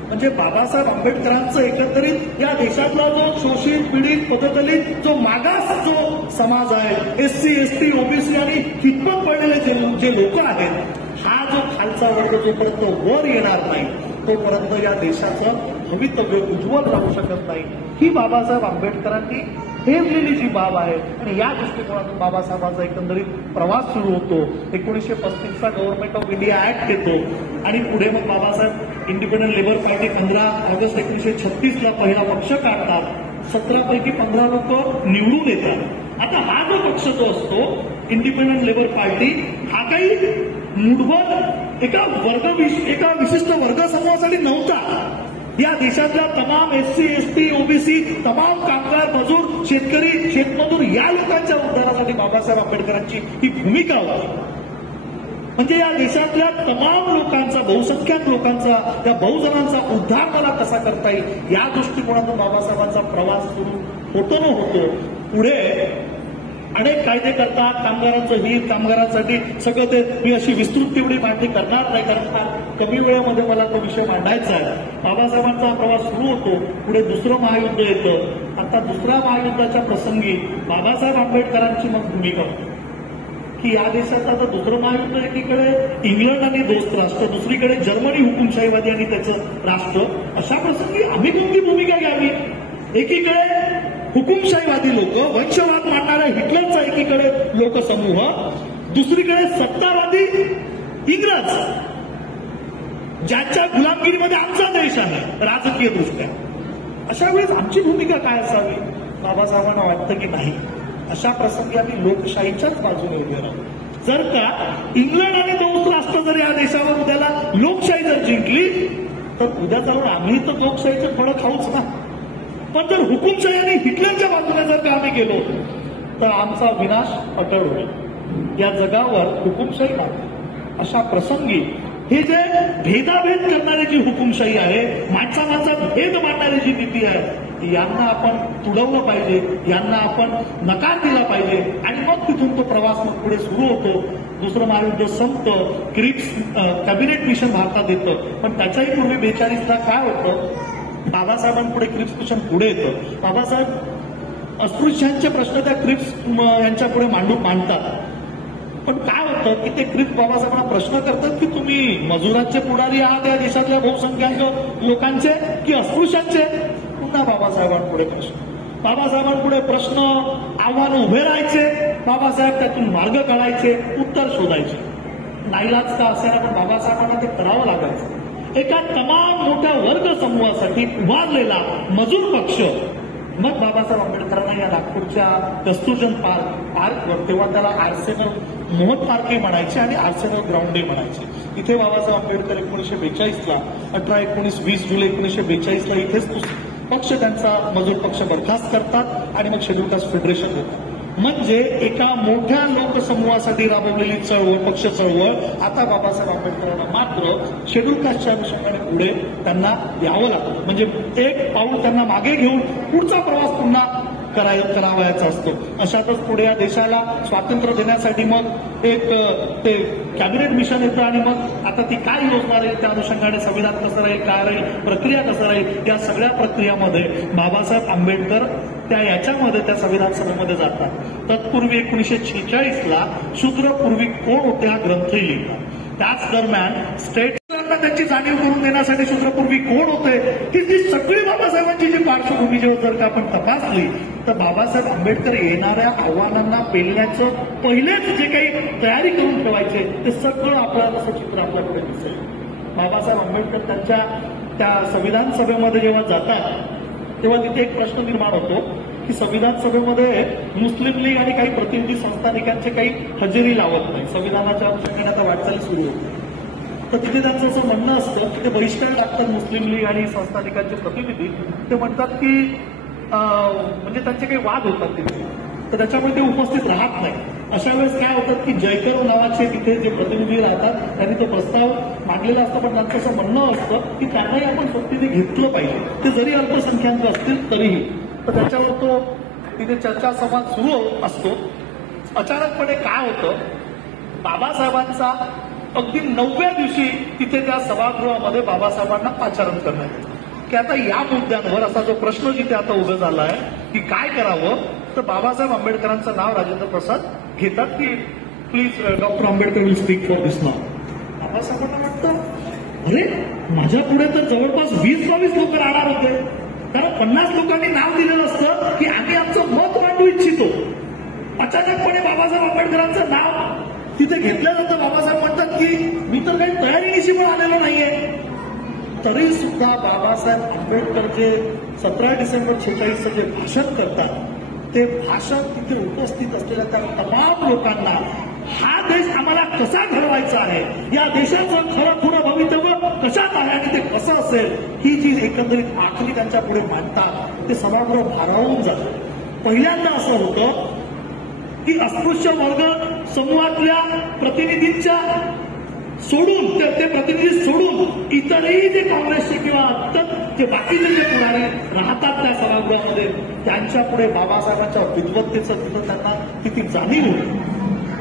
म्हणजे बाबासाहेब आंबेडकरांचं एकंदरीत या देशातला जो शोषित पीडित पददलित जो मागास जो समाज आहे SC ST OBC आणि हितपत पडलेले जे लोक आहेत हा जो खालचा वर्ग जोपर्यंत वर येणार नाही तोपर्यंत या देशाचं भवितव्य उज्ज्वल राहू शकत नाही. ही बाबासाहेब आंबेडकरांनी ठेवलेली जी बाब आहे आणि या दृष्टिकोनातून बाबासाहेबांचा एकंदरीत प्रवास सुरू होतो. 1935चा गव्हर्नमेंट ऑफ इंडिया ऍक्ट येतो आणि पुढे मग Babasaheb independent labour party 15 August 1936ला पहिला पक्ष काढतात. 17 पैकी 15 लोक निवडून येतात. आता हा जो पक्ष जो असतो इंडिपेंडंट लेबर पार्टी हा काही मूढभर एका विशिष्ट वर्ग समूहासाठी नव्हता. या देशातल्या तमाम SC ST OBC तमाम कामगार मजूर शेतकरी शेतमजूर या लोकांच्या उद्धारासाठी बाबासाहेब आंबेडकरांची ही भूमिका होती. म्हणजे या देशातल्या तमाम लोकांचा बहुसंख्याक लोकांचा या बहुजनांचा उद्धार मला कसा करता येईल या दृष्टिकोनातून बाबासाहेबांचा प्रवास सुरू होतो न होतो. पुढे अनेक कायदे करतात कामगारांचं हित कामगारांसाठी सगळं ते मी अशी विस्तृत तेवढी मांडणी करणार नाही कारण फार कमी वेळेमध्ये मला तो विषय मांडायचा आहे. बाबासाहेबांचा प्रवास सुरू होतो. पुढे दुसरं महायुद्ध येतं. आता दुसऱ्या महायुद्धाच्या प्रसंगी बाबासाहेब आंबेडकरांची मग भूमिका होती की या देशात आता दुसरं महायुद्ध एकीकडे इंग्लंड आणि दोस्त राष्ट्र दुसरीकडे जर्मनी हुकुमशाहीवादी आणि त्याचं राष्ट्र. अशा प्रसंगी आम्ही कोणती भूमिका घ्यावी. एकीकडे हुकुमशाहीवादी लोक वंशवाद मांडणाऱ्या हिटलरचा एकीकडे लोकसमूह दुसरीकडे सत्तावादी इंग्रज ज्यांच्या गुलामगिरीमध्ये आमचा देश आहे राजकीय दृष्ट्या. अशा वेळेस आमची भूमिका काय असावी. बाबासाहेबांना वाटतं की नाही अशा प्रसंगी आम्ही लोकशाहीच्याच बाजूने उभे राहू. जर का इंग्लंड आणि दोस्त राष्ट्र जर या देशावर उद्याला लोकशाही जर जिंकली तर उद्या चालून आम्ही तर लोकशाहीचे फळं खाऊच ना. पण जर हुकुमशाही आणि हिटलरच्या बाजूने जर का आम्ही गेलो तर आमचा विनाश अटळ होईल. या जगावर हुकुमशाही नाही. अशा प्रसंगी हे जे भेदाभेद करणारी जी हुकुमशाही आहे माणसा भेद मांडणारी जी नीती आहे यांना आपण तुडवलं पाहिजे. यांना आपण नकार दिला पाहिजे आणि मग तिथून तो प्रवास मग पुढे सुरू होतो. दुसरं महायुद्ध संपतं. क्रिप्स कॅबिनेट मिशन भारतात येतं. पण त्याच्याही पूर्वी 42ला काय होतं बाबासाहेबांपुढे क्रिप्स मिशन पुढे येतं. बाबासाहेब अस्पृश्यांचे प्रश्न त्या क्रिप्स यांच्या पुढे मांडतात. पण काय होतं की ते क्रिप्स बाबासाहेबांना प्रश्न करतात की तुम्ही मजुरांचे पुढारी आहात या देशातल्या बहुसंख्याक लोकांचे की अस्पृश्यांचे. पुन्हा बाबासाहेबांपुढे प्रश्न आव्हानं उभे राहायचे. बाबासाहेब त्यातून मार्ग काढायचे उत्तर शोधायचे. नाईलाज का असेना पण बाबासाहेबांना ते करावं लागायचं. एका तमाम मोठ्या वर्ग समूहासाठी उभारलेला मजूर पक्ष मग बाबासाहेब आंबेडकरांना या नागपूरच्या कस्तुरजन पार्कवर तेव्हा त्याला आर्सेनल मोहन पार्कही म्हणायचे आणि आर्सेनल ग्राउंडही म्हणायचे. इथे बाबासाहेब आंबेडकर 1942ला 18-19-20 जुलै 1942ला इथेच पक्ष त्यांचा मजूर पक्ष बरखास्त करतात आणि मग शेड्यूल कास्ट फेडरेशन होतं. म्हणजे एका मोठ्या लोकसमूहासाठी राबवलेली चळवळ पक्ष चळवळ आता बाबासाहेब आंबेडकरांना मात्र शेड्यूल कास्टच्या अनुषंगाने पुढे त्यांना यावं लागतं. म्हणजे एक पाऊल त्यांना मागे घेऊन पुढचा प्रवास पुन्हा करावयाचा असतो. अशातच पुढे या देशाला स्वातंत्र्य देण्यासाठी मग एक ते कॅबिनेट मिशन येतं आणि मग आता ती काय योजना राहील त्या अनुषंगाने संविधान कसं राहील काय राहील प्रक्रिया कसं राहील या सगळ्या प्रक्रियामध्ये बाबासाहेब आंबेडकर याच्यामध्ये त्या संविधान सभेमध्ये जातात. तत्पूर्वी 1946ला शूद्रपूर्वी कोण होते हा ग्रंथही लिहितात. त्याच दरम्यान स्टेटला त्यांची जाणीव करून देण्यासाठी शूद्रपूर्वी कोण होते ही जी सगळी बाबासाहेबांची जी पार्श्वभूमी जर का आपण तपासली तर बाबासाहेब आंबेडकर येणाऱ्या आव्हानांना पेलण्याचं पहिलेच जे काही तयारी करून ठेवायचे ते सगळं आपल्याला तसं चित्र आपल्याकडे दिसेल. बाबासाहेब आंबेडकर त्यांच्या त्या संविधान सभेमध्ये जेव्हा जातात तेव्हा तिथे एक प्रश्न निर्माण होतो की संविधान सभेमध्ये मुस्लिम लीग आणि काही प्रतिनिधी संस्थानिकांचे काही हजेरी लावत नाही. संविधानाच्या अनुषंगाने आता वाटचाल सुरू होती. तर तिथे त्यांचं असं म्हणणं असतं की ते बहिष्कार टाकतात मुस्लिम लीग आणि संस्थानिकांचे प्रतिनिधी. ते म्हणतात की म्हणजे त्यांचे काही वाद होतात तिथे तर त्याच्यामुळे ते उपस्थित राहत नाही. अशा वेळेस काय होतं की जयकर नावाचे तिथे जे प्रतिनिधी राहतात त्यांनी तो प्रस्ताव मांडलेला असतो, पण त्यांचं असं म्हणणं असतं की त्यांनाही आपण सक्तीने घेतलं पाहिजे, ते जरी अल्पसंख्याक असतील तरीही. तर त्याच्यावर तो तिथे चर्चा संवाद सुरू असतो. अचानकपणे काय होतं, बाबासाहेबांचा अगदी 9व्या दिवशी तिथे त्या सभागृहामध्ये बाबासाहेबांना पाचारण करण्यात येतं की आता या मुद्द्यांवर असा जो प्रश्न जिथे आता उभा झाला आहे की काय करावं, तर बाबासाहेब आंबेडकरांचं नाव राजेंद्र प्रसाद घेतात की please doctor Ambedkar will speak for this now. बाबासाहेबांना वाटतं अरे माझ्या पुढे तर जवळपास 20-22 लोक राहणार होते, कारण 50 लोकांनी नाव दिलेलं असतं की आम्ही आमचं मत मांडू इच्छितो. अचानकपणे बाबासाहेब आंबेडकरांचं नाव तिथे घेतलं जातं. बाबासाहेब म्हणतात की मी तर काही तयारीनिशी पण आलेलो नाहीये. तरी सुद्धा बाबासाहेब आंबेडकर जे 17 डिसेंबर 46चं जे भाषण करतात, ते भाषण तिथे उपस्थित असलेल्या त्या तमाम लोकांना हा देश आम्हाला कसा घडवायचा आहे, या देशाचं खरं खुरं भवितव्य कशात आहे आणि ते कसं असेल, ही जी एकंदरीत आखणी त्यांच्या पुढे मांडतात, ते सभागृह भारावून जातं. पहिल्यांदा असं होतं की अस्पृश्य वर्ग समूहातल्या प्रतिनिधींच्या सोडून ते प्रतिनिधी सोडून इतरही जे काँग्रेसचे किंवा जे बाकीचे जे पुढारी राहतात त्या सभागृहामध्ये, त्यांच्या पुढे बाबासाहेबांच्या विद्वत्तेचं तिथं त्यांना किती जाणीव होती.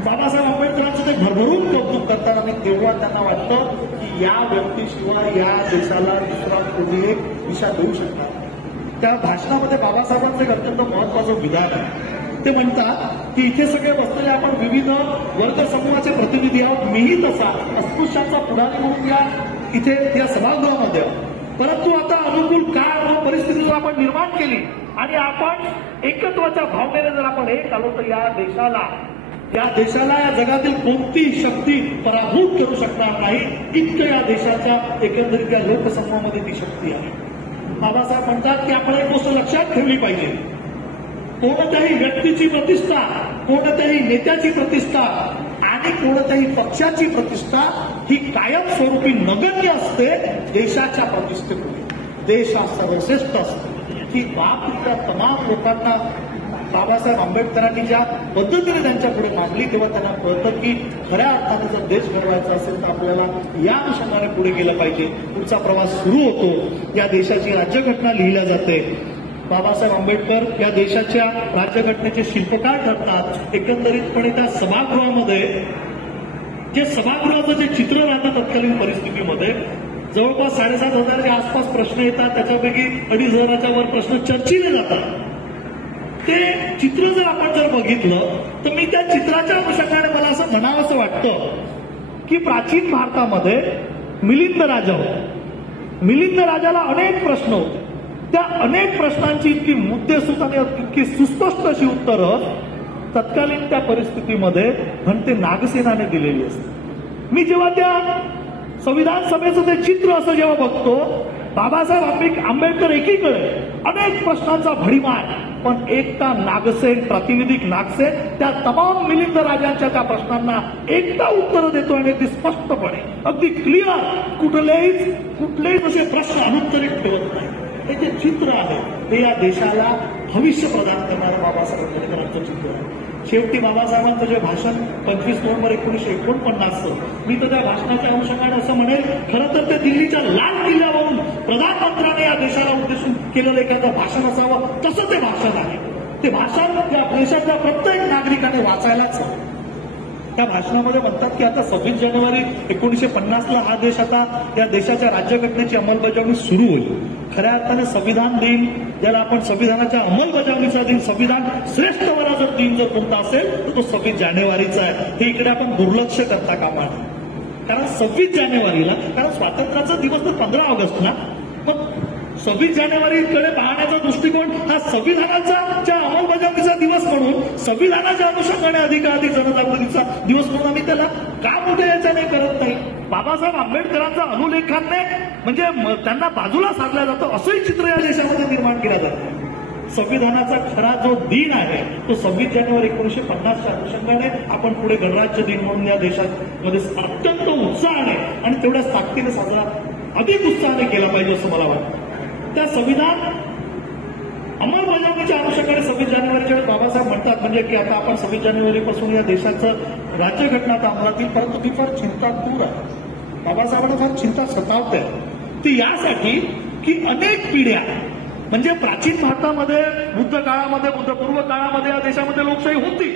बाबासाहेब आंबेडकरांचं ते भरभरून कौतुक करतात आणि तेव्हा त्यांना वाटतं की या व्यक्तीशिवाय या देशाला दुसरा कोणी एक दिशा देऊ शकतात. त्या भाषणामध्ये बाबासाहेबांचं एक अत्यंत महत्वाचं विधान आहे. ते म्हणतात की इथे सगळे बसलेले आपण विविध वर्ग समूहाचे प्रतिनिधी आहोत, मीही तसा अस्पृश्यांचा पुढारी म्हणून या इथे या सभागृहामध्ये, परंतु आता अनुकूल काळ व परिस्थिती जर आपण निर्माण केली आणि आपण एकत्वाच्या भावनेने जर आपण एक आलो, तर या देशाला या जगातील कोणतीही शक्ती पराभूत करू शकणार नाही, इतकं या देशाच्या एकंदरीत या लोकसमूहामध्ये ती शक्ती आहे. बाबासाहेब म्हणतात की आपण एक गोष्ट लक्षात ठेवली पाहिजे, कोणत्याही व्यक्तीची प्रतिष्ठा, कोणत्याही नेत्याची प्रतिष्ठा आणि कोणत्याही पक्षाची प्रतिष्ठा ही कायमस्वरूपी नगण्य असते देशाच्या प्रतिष्ठेपुढे. देश हा सर्वश्रेष्ठ असतो. ही बाब त्या तमाम लोकांना बाबासाहेब आंबेडकरांनी ज्या पद्धतीने त्यांच्या पुढे मांडली, तेव्हा त्यांना कळतं की खऱ्या अर्थाने जर देश घडवायचा असेल तर आपल्याला या अनुषंगाने पुढे गेलं पाहिजे. पुढचा प्रवास सुरू होतो. या देशाची राज्यघटना लिहिल्या जाते. बाबासाहेब आंबेडकर या देशाच्या राज्यघटनेचे शिल्पकार ठरतात. एकंदरीतपणे त्या सभागृहामध्ये जे सभागृहाचं जे चित्र राहतं तत्कालीन परिस्थितीमध्ये जवळपास 7,500च्या आसपास प्रश्न येतात, त्याच्यापैकी 2,500च्या वर प्रश्न चर्चिले जातात. ते चित्र जर आपण बघितलं तर मी त्या चित्राच्या अनुषंगाने मला असं म्हणावंसं वाटतं की प्राचीन भारतामध्ये मिलिंद राजा होता. मिलिंद राजाला अनेक प्रश्न होते. त्या अनेक प्रश्नांची इतकी मुद्देसूद आणि इतकी सुस्पष्ट अशी उत्तरं तत्कालीन त्या परिस्थितीमध्ये म्हणते नागसेनाने दिलेली असते. मी जेव्हा त्या संविधान सभेचं ते चित्र असं जेव्हा बघतो, बाबासाहेब आंबेडकर एकीकडे अनेक प्रश्नांचा भडीमार, पण एकटा नागसेन, प्रातिनिधिक नागसेन त्या तमाम मिलिंद राजांच्या त्या प्रश्नांना एकटा उत्तर देतो आणि अगदी स्पष्टपणे, अगदी क्लिअर, कुठलेही असे प्रश्न अनुत्तरित ठेवत नाही. हे जे चित्र आहे ते या देशाला भविष्य प्रदान करणारं बाबासाहेब आंबेडकरांचं चित्र आहे. शेवटी बाबासाहेबांचं जे भाषण 25 नोव्हेंबर 1949, मी तर त्या भाषणाच्या अनुषंगाने असं म्हणेल, खरं तर ते दिल्लीच्या लाल किल्ल्यावरून प्रधानमंत्र्याने या देशाला उद्देशून केलेलं एखादं भाषण असावं, तसं ते भाषण आहे. ते भाषण या देशातल्या प्रत्येक नागरिकाने वाचायलाच हवं. त्या भाषणामध्ये म्हणतात की आता 26 जानेवारी 1950ला हा देश आता या देशाच्या राज्यघटनेची अंमलबजावणी सुरू होईल. खऱ्या अर्थाने संविधान दिन, ज्याला आपण संविधानाच्या अंमलबजावणीचा दिन, संविधान श्रेष्ठ वराचा दिन जर कोणता असेल तर तो 26 जानेवारीचा आहे. हे इकडे आपण दुर्लक्ष करता कामा नये. कारण 26 जानेवारीला, कारण स्वातंत्र्याचा दिवस तर 15 ऑगस्टला, मग 26 जानेवारीकडे पाहण्याचा दृष्टिकोन हा संविधानाच्या अंमलबजावणीचा दिवस म्हणून, संविधानाच्या अनुषंगाने अधिकाधिक जनजागृतीचा दिवस म्हणून आम्ही त्याला का मोठ्या याच्याने करत नाही. बाबासाहेब आंबेडकरांचा अनुलेखाने म्हणजे त्यांना बाजूला सारलं जातं असंही चित्र या देशामध्ये निर्माण केलं जातं. संविधानाचा खरा जो दिन आहे तो 26 जानेवारी 1950च्या अनुषंगाने आपण पुढे गणराज्य दिन म्हणून या देशामध्ये अत्यंत उत्साहाने आणि तेवढ्याच ताकदीने साजरा अधिक उत्साहाने केला पाहिजे असं मला वाटतं. त्या संविधान अंमलबजावणीच्या अनुषंगाने 26 जानेवारीच्या वेळी बाबासाहेब म्हणतात म्हणजे की आता आपण 26 जानेवारीपासून या देशाचं राज्यघटना तर अंमलात येईल, परंतु ती फार चिंता दूर आहे. बाबासाहेबांना फार चिंता सतावते ती यासाठी की अनेक पिढ्या म्हणजे प्राचीन भारतामध्ये बुद्ध काळामध्ये बुद्धपूर्व काळामध्ये या देशामध्ये लोकशाही होती.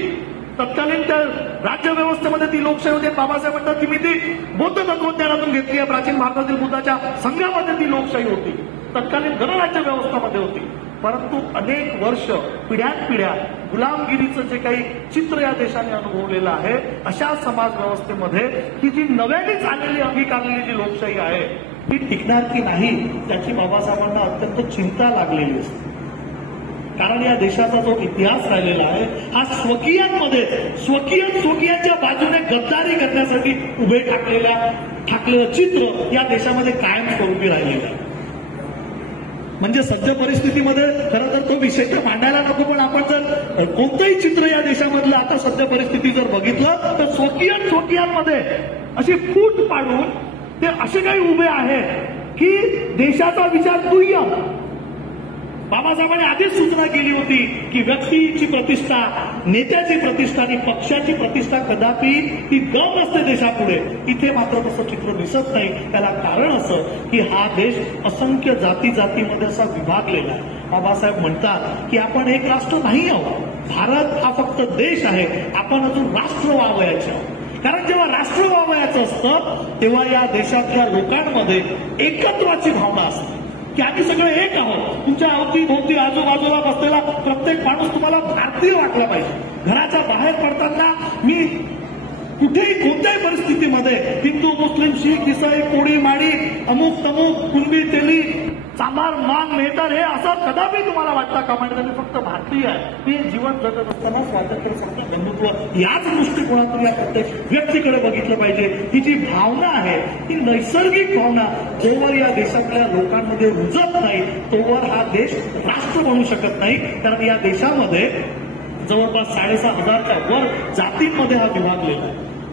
तत्कालीन त्या राज्य व्यवस्थेमध्ये ती लोकशाही होती. बाबासाहेब म्हणतात की मी ती बौद्ध तत्वज्ञानातून घेतली आहे. प्राचीन भारतातील बुद्धाच्या संघामध्ये ती लोकशाही होती. तत्कालीन गणराज्य व्यवस्थेमध्ये होती. परंतु अनेक वर्ष पिढ्यानपिढ्या गुलामगिरीचं जे काही चित्र या देशाने अनुभवलेलं आहे अशा समाज व्यवस्थेमध्ये ही जी नव्यानेच आलेली अंगीकारलेली जी लोकशाही आहे ती टिकणार की नाही त्याची बाबासाहेबांना अत्यंत चिंता लागलेली असते. कारण या देशाचा जो इतिहास राहिलेला आहे हा स्वकीयांच्या बाजूने गद्दारी करण्यासाठी उभे ठाकलेलं चित्र या देशामध्ये कायमस्वरूपी राहिलेलं आहे. म्हणजे सध्या परिस्थितीमध्ये खरं तर तो विषय तर मांडायला नको, पण आपण जर कोणतंही चित्र या देशामधलं आता सध्या परिस्थिती जर बघितलं तर स्वकीयांमध्ये अशी फूट पाडून ते असे काही उभे आहेत की देशाचा विचार दुय्यम. बाबासाहेबांनी आधीच सूचना केली होती की व्यक्तीची प्रतिष्ठा, नेत्याची प्रतिष्ठा आणि पक्षाची प्रतिष्ठा कदापि ती गम असते देशापुढे. इथे मात्र तसं चित्र दिसत नाही. त्याला कारण असं की हा देश असंख्य जातीमध्ये असा विभागलेला आहे. बाबासाहेब म्हणतात की आपण एक राष्ट्र नाही आहोत. भारत हा फक्त देश आहे. आपण अजून राष्ट्र व्हावयाचे आहोत. कारण जेव्हा राष्ट्र व्हावयाचं असतं तेव्हा या देशातल्या लोकांमध्ये एकत्वाची भावना असते की आम्ही सगळे एक आहोत. तुमच्या अवतीभोवती आजूबाजूला बसलेला प्रत्येक माणूस तुम्हाला भारतीय वाटला पाहिजे. घराच्या बाहेर पडताना मी कुठेही कोणत्याही परिस्थितीमध्ये हिंदू मुस्लिम शीख इसाई कोळी माडी अमुक तमुक कुणबी तेली चांभार मान मेहतर हे असं कदापि तुम्हाला वाटता कामा नये. मी फक्त भारतीय आहे. मी जीवन जगत असताना स्वातंत्र्य समता बंधुत्व याच दृष्टिकोनातून या प्रत्येक व्यक्तीकडे बघितलं पाहिजे. ही जी भावना आहे ही नैसर्गिक भावना जोवर या देशातल्या लोकांमध्ये रुजत नाही तोवर हा देश राष्ट्र बनू शकत नाही. कारण या देशामध्ये जवळपास 6,500च्या वर जातींमध्ये हा विभागलेला आहे.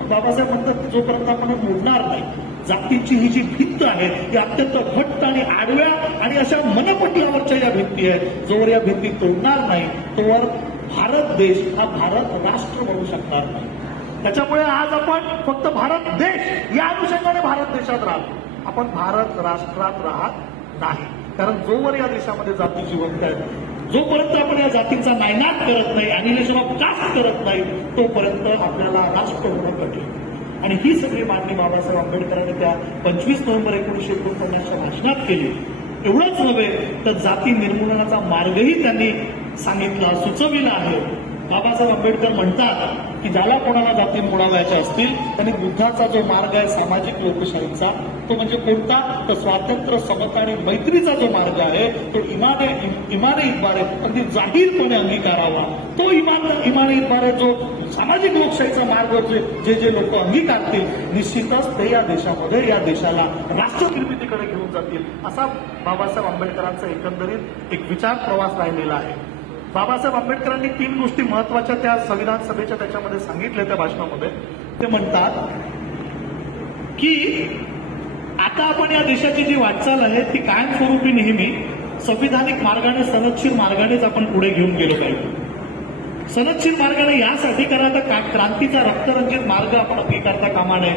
बाबासाहेब म्हणतात जोपर्यंत आपण मोडणार नाही जातीची ही जी भिंत आहे ही अत्यंत घट्ट आणि आडव्या आणि अशा मनपटलावरच्या या भिंती आहेत. जोवर या भिंती तोडणार नाही तोवर भारत देश हा भारत राष्ट्र बनू शकणार नाही. त्याच्यामुळे आज आपण फक्त भारत देश या अनुषंगाने भारत देशात राहतो. आपण भारत राष्ट्रात राहत नाही. कारण जोवर या देशामध्ये जाती जिवंत आहेत जोपर्यंत आपण या जातींचा नायनाट करत नाही अनिलेशन ऑफ कास्ट करत नाही तोपर्यंत आपल्याला राष्ट्र होणं कठीण. आणि ही सगळी मागणी बाबासाहेब आंबेडकरांनी त्या 25 नोव्हेंबर 1949च्या भाषणात केली. एवढंच नव्हे तर जाती निर्मूलनाचा मार्गही त्यांनी सांगितला सुचविला आहे. बाबासाहेब आंबेडकर म्हणतात की ज्याला कोणाला जाती मोडावायच्या असतील त्यांनी बुद्धाचा जो मार्ग आहे सामाजिक लोकशाहीचा तो म्हणजे कोणता तर स्वातंत्र्य समता आणि मैत्रीचा जो मार्ग आहे तो इमाने इतबारे अगदी जाहीरपणे अंगीकारावा. तो इमाने इतबारे जो सामाजिक लोकशाहीचा मार्ग जे लोक अंगीकारतील निश्चितच ते या देशामध्ये या देशाला राष्ट्र निर्मितीकडे घेऊन जातील. असा बाबासाहेब आंबेडकरांचा एकंदरीत एक विचार प्रवास राहिलेला आहे. बाबासाहेब आंबेडकरांनी 3 गोष्टी महत्वाच्या त्या संविधान सभेच्या त्याच्यामध्ये सांगितल्या त्या भाषणामध्ये. ते म्हणतात की आता आपण या देशाची जी वाटचाल आहे ती कायमस्वरूपी नेहमी संविधानिक मार्गाने सनदशीर मार्गानेच आपण पुढे घेऊन गेलो पाहिजे. सनदशीर मार्गाने यासाठी कारण आता क्रांतीचा रक्तरंजित मार्ग आपण अंगीकारता कामा नये.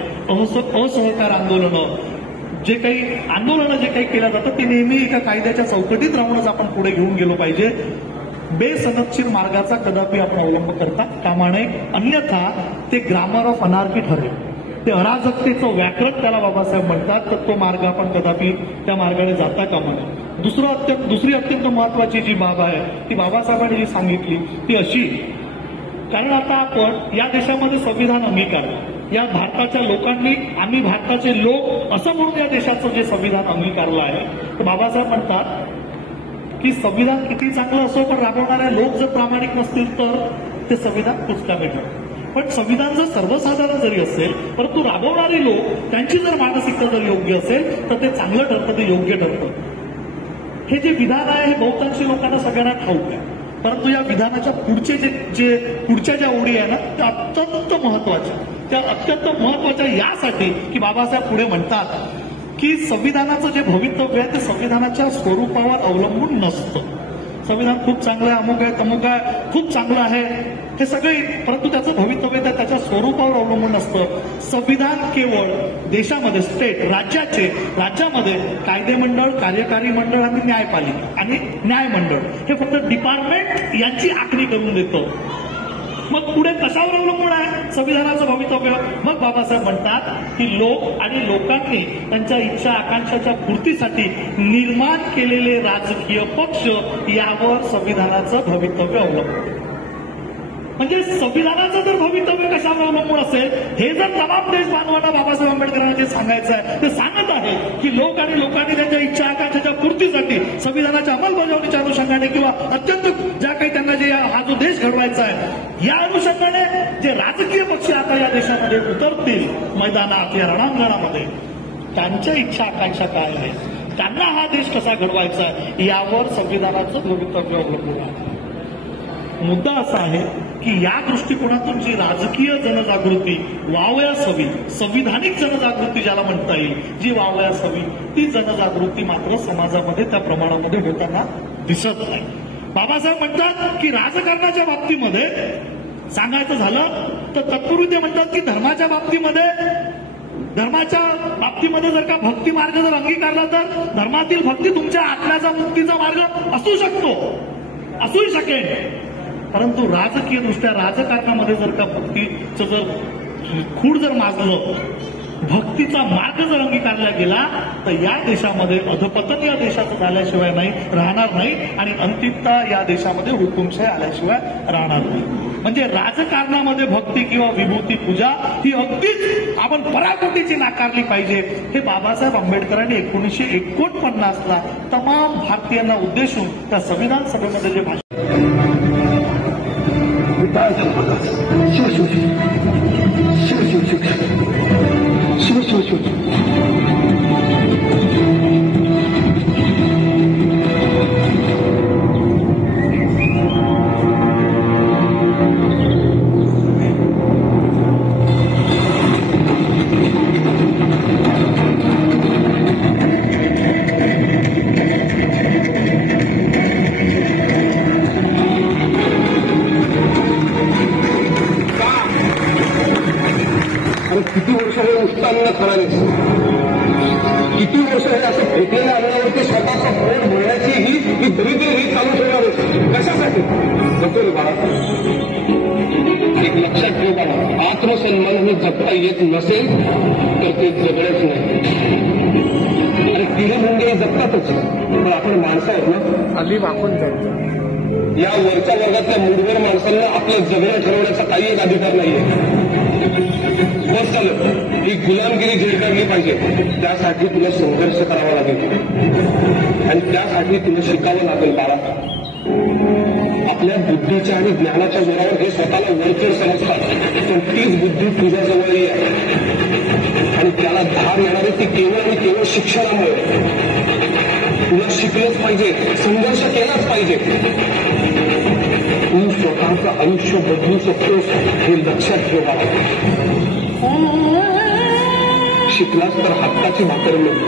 असहकार आंदोलनं जे काही केलं जातं ते नेहमी एका कायद्याच्या चौकटीत राहूनच आपण पुढे घेऊन गेलो पाहिजे. बेसनदशीर मार्गाचा कदापि आपण अवलंब करता कामा नये. अन्यथा ते ग्रामर ऑफ अनार्की ठरेल. ते अराजकतेचं व्याकरण त्याला बाबासाहेब म्हणतात. तर तो मार्ग आपण कदापि त्या मार्गाने जाता कामा नये. दुसरी अत्यंत महत्वाची जी बाब आहे ती बाबासाहेबांनी जी सांगितली ती अशी कारण आता आपण या देशामध्ये संविधान अंगीकारलं. या भारताच्या लोकांनी आम्ही भारताचे लोक असं म्हणून या देशाचं जे संविधान अंगीकारलं आहे तर बाबासाहेब म्हणतात की संविधान किती चांगलं असो पण राबवणारे लोक जर प्रामाणिक नसतील तर ते संविधान पुचकामी ठरतं. पण संविधान जर सर्वसाधारण जरी असेल परंतु राबवणारे लोक त्यांची जर मानसिकता जर योग्य असेल तर ते चांगलं ठरतं ते योग्य ठरतं. हे जे विधान आहे हे बहुतांशी लोकांना सगळ्यांना ठाऊक आहे. परंतु या विधानाच्या पुढच्या ज्या ओळी आहे ना त्या अत्यंत महत्वाच्या. त्या अत्यंत महत्वाच्या यासाठी की बाबासाहेब पुढे म्हणतात की संविधानाचं जे भवितव्य आहे ते संविधानाच्या स्वरूपावर अवलंबून नसतं. संविधान खूप चांगलं आहे, अमुक आहे, तमुक आहे, खूप चांगलं आहे हे सगळे, परंतु त्याचं भवितव्य तर त्याच्या स्वरूपावर अवलंबून असतं. संविधान केवळ देशामध्ये स्टेट राज्यामध्ये कायदे मंडळ, कार्यकारी मंडळ आणि न्यायपालिका आणि न्याय मंडळ हे फक्त डिपार्टमेंट यांची आखणी करून देतं. मग पुढे कशावर अवलंबून आहे संविधानाचं भवितव्य? मग बाबासाहेब म्हणतात की लोक आणि लोकांनी त्यांच्या इच्छा आकांक्षाच्या पूर्तीसाठी निर्माण केलेले राजकीय पक्ष यावर संविधानाचं भवितव्य अवलंबून. म्हणजे संविधानाचं जर भवितव्य कशावर अवलंबून असेल हे जर तमाम देश बांधवांना बाबासाहेब आंबेडकरांना जे सांगायचं आहे ते सांगत आहे की लोक आणि लोकांनी त्यांच्या इच्छा आकांक्षाच्या पूर्तीसाठी संविधानाच्या अंमलबजावणीच्या अनुषंगाने किंवा अत्यंत ज्या काही त्यांना जे हा जो देश घडवायचा आहे या अनुषंगाने जे राजकीय पक्ष आता या देशामध्ये उतरतील मैदानात या रणांगणामध्ये त्यांच्या इच्छा आकांक्षा काय आहे, त्यांना हा देश कसा घडवायचा आहे यावर संविधानाचं भवितव्य अवलंबून आहे. मुद्दा असा आहे की या दृष्टिकोनातून जी राजकीय जनजागृती वावयास हवी, संविधानिक जनजागृती ज्याला म्हणता येईल, जी वावयास हवी ती जनजागृती मात्र समाजामध्ये त्या प्रमाणामध्ये होताना दिसत नाही. बाबासाहेब म्हणतात की राजकारणाच्या बाबतीमध्ये सांगायचं झालं तर तत्पूर्वी ते म्हणतात की धर्माच्या बाबतीमध्ये जर का भक्ती मार्ग जर अंगीकारला तर धर्मातील भक्ती तुमच्या आत्म्याचा मुक्तीचा मार्ग असूही शकेल, परंतु राजकीय दृष्ट्या राजकारणामध्ये जर का भक्तीचं जर खूळ जर माजलं, भक्तीचा मार्ग जर अंगीकारला गेला तर या देशामध्ये अधपतन या देशाचं झाल्याशिवाय राहणार नाही आणि अंतिमता या देशामध्ये हुकुमशाही आल्याशिवाय राहणार नाही. म्हणजे राजकारणामध्ये भक्ती किंवा विभूती पूजा ही अगदीच आपण पराकोटीची नाकारली पाहिजे हे बाबासाहेब आंबेडकरांनी 1949ला तमाम भारतीयांना उद्देशून त्या संविधान सभेमध्ये जे भाषण किती वर्ष हे उत्पन्न करावे, किती वर्ष हे असं फेकलेल्या अन्नावरती स्वतःचा पोट भरण्याची ही दरिद्र ही चालू ठेवावे कशासाठी? नको रे बाळा, एक लक्षात ठेव बाळा, आत्मसन्मान हे जगता येत नसेल तर ते जगणच नाही. अरे तिने मुंडे जगतातच, पण आपण माणसं आहेत ना, हल्ली वाकून जातो. या वरच्या वर्गातल्या मूडवर माणसांना आपलं जगणं ठरवण्याचा काही एक अधिकार नाहीये. बस झालं, ही गुलामगिरी झेडकाडली पाहिजे. त्यासाठी तुला संघर्ष करावा लागेल आणि त्यासाठी तुला शिकावं लागेल बाळा. आपल्या बुद्धीच्या आणि ज्ञानाच्या जोरावर हे स्वतःला वरचढ समजतात, पण तीच बुद्धी तुझ्याजवळही आहे आणि त्याला धार येणारी ती केवळ आणि केवळ शिक्षणामुळे. तुला शिकलंच पाहिजे, संघर्ष केलाच पाहिजे. तू स्वतःचं आयुष्य बदलू शकतोस हे लक्षात ठेवा. शिकलास तर हक्काची भाकर मिळते.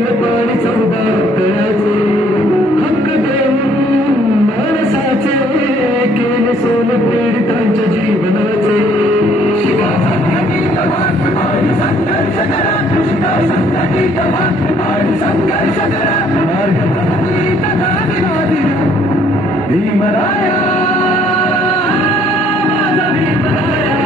जल पाणी चौदा तळाचे हक्क देऊन माणसाचे केले सोल पीडितांच्या जीवनाचे शिका संघटित व्हा आणि संघर्ष करा शिका संघटित व्हा आणि संघर्ष करा मार्ग भीमराया माझा भीमराया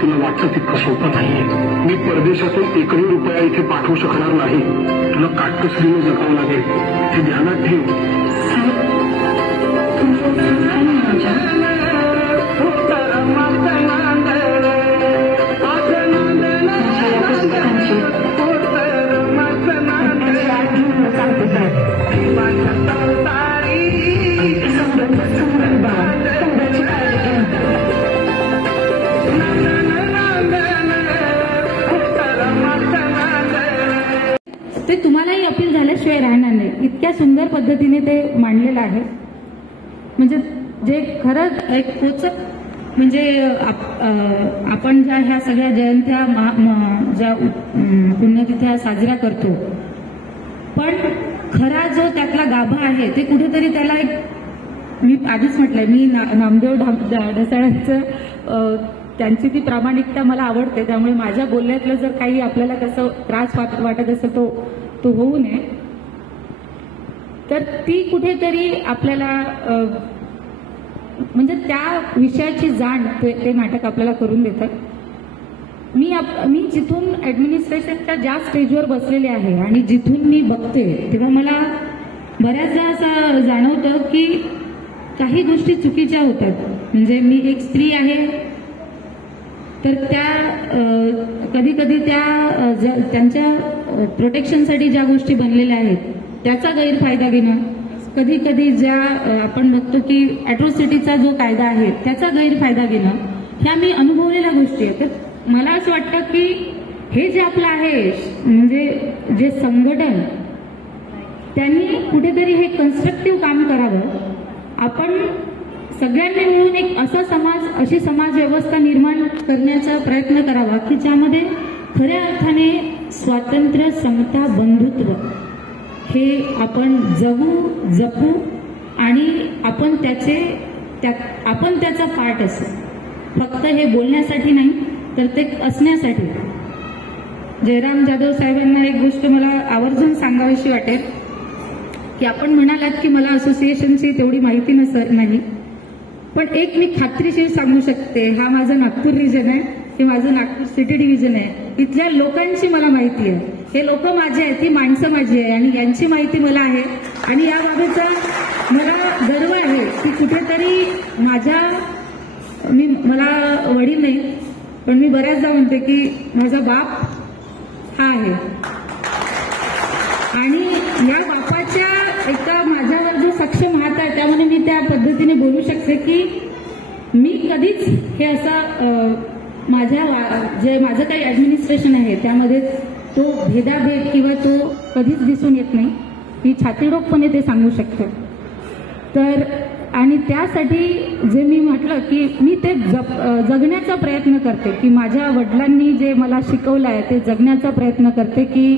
तुला वाटतं तितकं सोपं नाहीये. मी परदेशातून एकही रुपया इथे पाठवू शकणार नाही. तुला काटकसरीने जगावं लागेल हे ध्यानात ठेव. ते तुम्हालाही अपील झाल्याशिवाय राहणार नाही. इतक्या सुंदर पद्धतीने ते मांडलेलं आहे. म्हणजे जे खरंच एक पोचक म्हणजे आपण ज्या ह्या सगळ्या जयंत्या ज्या पुण्यतिथ्या साजऱ्या करतो, पण खरा जो त्यातला गाभा आहे ते कुठेतरी त्याला एक, मी आधीच म्हटलंय, मी नामदेव ढसाळांचं त्यांची ती प्रामाणिकता मला आवडते. त्यामुळे माझ्या बोलण्यातलं जर काही आपल्याला कसं त्रास वाटत असेल तो होऊ नये. तर ती कुठेतरी आपल्याला म्हणजे त्या विषयाची जाण ते नाटक आपल्याला करून देतं. मी जिथून ऍडमिनिस्ट्रेशनच्या ज्या स्टेजवर बसलेले आहे आणि जिथून मी बघते, तेव्हा मला बऱ्याचदा असं जाणवतं की काही गोष्टी चुकीच्या होतात. म्हणजे मी एक स्त्री आहे, तर त्या कधी कधी त्यांच्या प्रोटेक्शनसाठी ज्या गोष्टी बनलेल्या आहेत त्याचा गैरफायदा घेणं, कधी कधी ज्या आपण बघतो की अॅट्रॉसिटीचा जो कायदा आहे त्याचा गैरफायदा घेणं, ह्या मी अनुभवलेल्या गोष्टी आहेत. तर मला असं वाटतं की हे जे आपलं आहे म्हणजे जे संघटन, त्यांनी कुठेतरी हे कन्स्ट्रक्टिव्ह काम करावं. आपण सगळ्यांनी मिळून एक असा अशी समाज व्यवस्था निर्माण करण्याचा प्रयत्न करावा की ज्यामध्ये खऱ्या अर्थाने स्वातंत्र्य, समता, बंधुत्व हे आपण जपू आणि आपण त्याचा पार्ट असू. फक्त हे बोलण्यासाठी नाही तर ते असण्यासाठी. जयराम जाधव साहेबांना एक गोष्ट मला आवर्जून सांगावीशी वाटेल की आपण म्हणालात की मला असोसिएशनची तेवढी माहिती नाही, पण एक मी खात्रीशीर सांगू शकते, हा माझा नागपूर रिजन आहे, हे माझं नागपूर सिटी डिव्हिजन आहे. इथल्या लोकांची मला माहिती आहे. हे लोक माझे आहेत, ही माणसं माझी आहे आणि यांची माहिती मला आहे. आणि याबाबतचा मला गर्व आहे की कुठेतरी मला वडील नाही, पण मी बऱ्याचदा म्हणते की माझा बाप हा आहे. आणि या बापाच्या एका माझ्यावर जो सक्षम हात आहे त्यामुळे मी त्या पद्धतीने बोलू शकते की मी कधीच हे असं माझं काही ऍडमिनिस्ट्रेशन आहे त्यामध्ये तो भेदाभेद किंवा तो कधीच दिसून येत नाही. मी छातीडोकपणे ते सांगू शकते. तर आणि त्यासाठी जे मी म्हटलं की मी ते जगण्याचा प्रयत्न करते की माझ्या वडिलांनी जे मला शिकवलं आहे ते जगण्याचा प्रयत्न करते की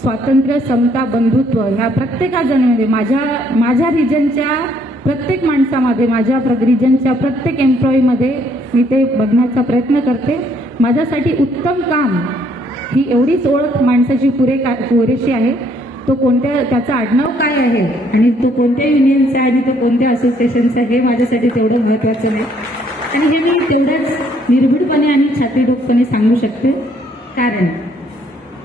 स्वातंत्र्य, समता, बंधुत्व ह्या प्रत्येकाजणांमध्ये माझ्या रिजनच्या प्रत्येक माणसामध्ये, माझ्या रिजनच्या प्रत्येक एम्प्लॉईमध्ये मी ते बघण्याचा प्रयत्न करते. माझ्यासाठी उत्तम काम ही एवढीच ओळख माणसाची पुरेशी आहे. तो त्याचं आडनाव काय आहे आणि तो कोणत्या युनियनचा आहे आणि तो कोणत्या असोसिएशनचा आहे हे माझ्यासाठी तेवढं महत्वाचं नाही. आणि हे मी तेवढंच निर्भीडपणे आणि छातीडोकपणे सांगू शकते. कारण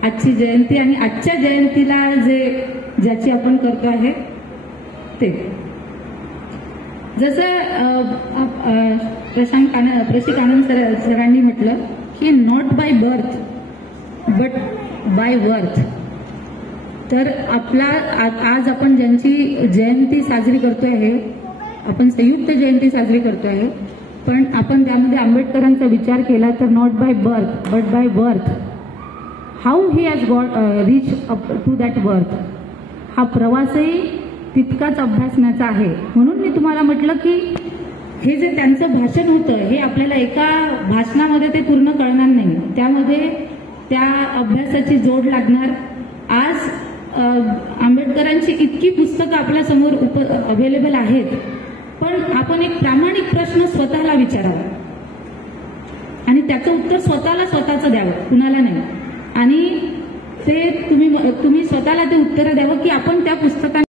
आजची जयंती आणि आजच्या जयंतीला ज्याची आपण करतो आहे ते जसं प्रशिक आनंद सरांनी म्हटलं की not by birth but by worth. तर आज आपण ज्यांची जयंती साजरी करतोय आहे, आपण संयुक्त जयंती साजरी करतो आहे, पण आपण त्यामध्ये आंबेडकरांचा विचार केला तर not by birth but by worth, how he has got reach up to that worth, हा प्रवासही तितकाच अभ्यासण्याचा आहे. म्हणून मी तुम्हाला म्हटलं की हे जे त्यांचं भाषण होतं हे आपल्याला एका भाषणामध्ये ते पूर्ण कळणार नाही, त्यामध्ये त्या अभ्यासाची जोड लागणार. आज आंबेडकरांची इतकी पुस्तकं आपल्यासमोर अवेलेबल आहेत, पण आपण एक प्रामाणिक प्रश्न स्वतःला विचारावा आणि त्याचं उत्तर स्वतःचं द्यावं, कुणाला नाही. आणि ते तुम्ही स्वतःला ते उत्तर द्यावं की आपण त्या पुस्तकांना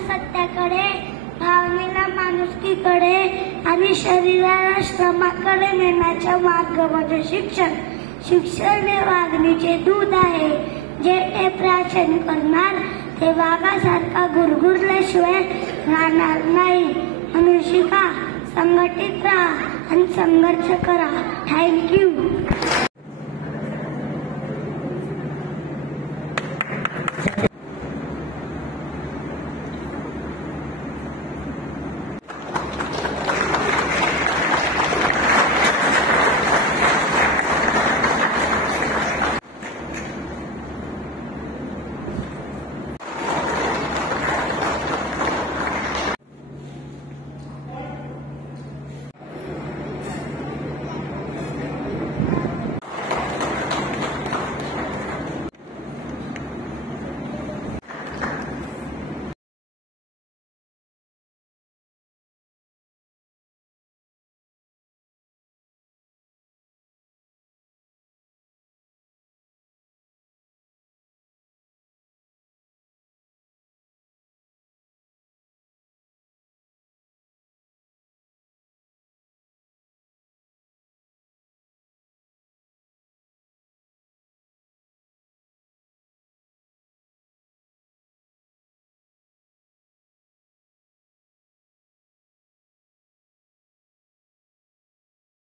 सत्याकडे, भावनेला माणुसकीकडे आणि शरीराला श्रमाकडे नेण्याच्या मार्गामध्ये शिक्षण. शिक्षण हे वाघिणीचे दूध आहे, जे ते प्राशन करणार ते वाघासारखा गुरगुरल्याशिवाय राहणार नाही. म्हणून शिका, संघटित राहा आणि संघर्ष करा. थँक्यू.